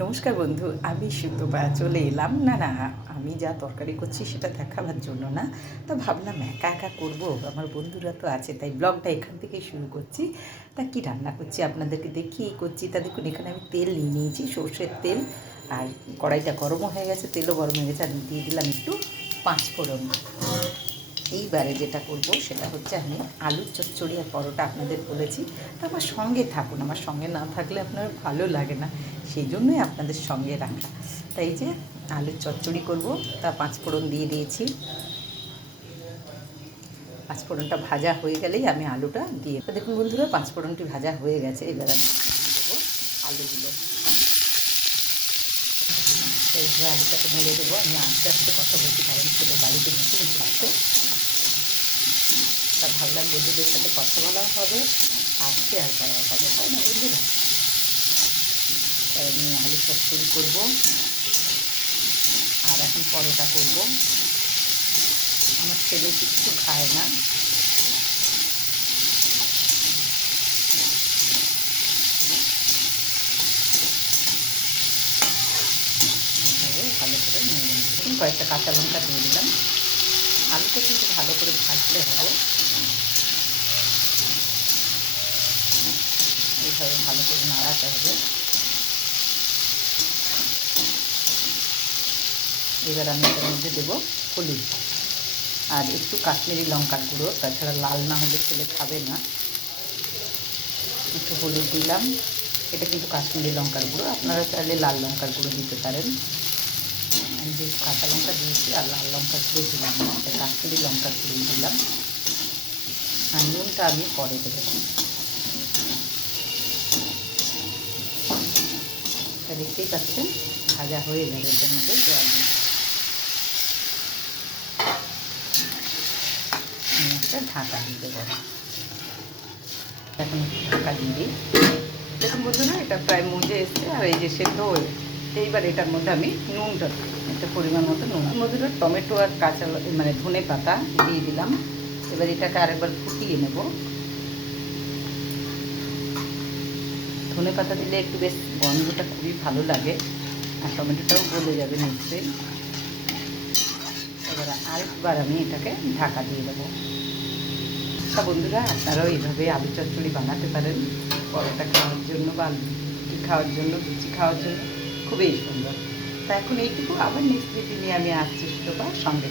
নমস্কার বন্ধু, আমি সুতপা চলে এলাম। না না, আমি যা তরকারি করছি সেটা দেখাবার জন্য না, তো ভাবলাম একা একা করব, আমার বন্ধুরা তো আছে, তাই ব্লগটা এখান থেকেই শুরু করছি। তা কি রান্না করছি আপনাদেরকে দেখিয়েই করছি। তা দেখুন, এখানে আমি তেল নিয়ে নিয়েছি, সর্ষের তেল, আর কড়াইটা গরমও হয়ে গেছে, তেলও গরম হয়ে গেছে, আর দিয়ে দিলাম একটু পাঁচ ফোড়ন এইবারে যেটা করব সেটা হচ্ছে আমি আলুর চচ্চড়ি আর পরোটা আপনাদের বলেছি। তা আমার সঙ্গে থাকুন, আমার সঙ্গে না থাকলে আপনার ভালো লাগে না। সেই জন্যই আপনাদের সঙ্গে রাখা। তাই যে আলুর চচ্চড়ি করব, তা পাঁচ ফোড়ন দিয়ে দিয়েছি। পাঁচ ফোড়নটা ভাজা হয়ে গেলেই আমি আলুটা দিয়ে দেখুন বন্ধুরা, পাঁচ ফোড়নটি ভাজা হয়ে গেছে। এবার আমি দেবো আলুগুলো আলুটাকে মেরে দেবো। আমি আস্তে আস্তে কথা বলছি, কারণ ছেলে বাড়িতে মিটিং করছে তা ভাবলাম বন্ধুদের সাথে কথা বলা হবে আর শেয়ার করাও হবে তাই না বন্ধুরা? তাই আমি আলু চচ্চড়ি করব। আর এখন পরোটা করব। আমার ছেলে কিছু খায় না। ভালো করে নিয়ে নিচ্ছি কয়েকটা কাঁচা লঙ্কা দিয়ে দিলাম। আলুটা কিন্তু ভালো করে ভাজতে হবে। এইভাবে ভালো করে নাড়াতে হবে। এবার আমি এটার মধ্যে দেবো হলুদ। আর একটু কাশ্মীরি লঙ্কার গুঁড়ো, তাছাড়া লাল না হলে ছেলে খাবে না। একটু হলুদ দিলাম। এটা কিন্তু কাশ্মীরি লঙ্কার গুঁড়ো। আপনারা চাইলে লাল লঙ্কার গুঁড়ো দিতে পারেন। আমি যে কাঁচা লঙ্কা দিয়েছি আর লাল লঙ্কা গুঁড়ো দিলাম না এটা কাশ্মীরি লঙ্কার গুঁড়ো দিলাম। আর নুনটা আমি পরে দেবো। দেখতেই পাচ্ছেন, ভাজা হয়ে যাবে এটার মধ্যে জল দিয়ে। একটা ঢাকা দিয়ে দেবো। এখন ঢাকা দিয়ে দিই। দেখুন বন্ধুরা, এটা প্রায় মুজে এসছে, আর এই যে সেদ্ধ এইবার এটার মধ্যে আমি নুনটা একটা পরিমাণ মতো নুন। বন্ধুরা টমেটো আর কাঁচা মানে ধনে পাতা দিয়ে দিলাম। এবার এটাকে আরেকবার ফুটিয়ে নেব। ধনে পাতা দিলে একটু বেশ গন্ধটা খুবই ভালো লাগে, আর টমেটোটাও গলে যাবে নিশ্চয়ই। এবার আরেকবার আমি এটাকে ঢাকা দিয়ে দেবো। তা বন্ধুরা, আপনারাও এইভাবে আলু চচ্চড়ি বানাতে পারেন। পরোটা খাওয়ার জন্য বা খাওয়ার জন্য, লুচি খাওয়ার জন্য, খুবই সুন্দর। এখন এইটুকু আবার নেক্সট ভিডিও নিয়ে আমি আসছি সুতোবার সঙ্গে।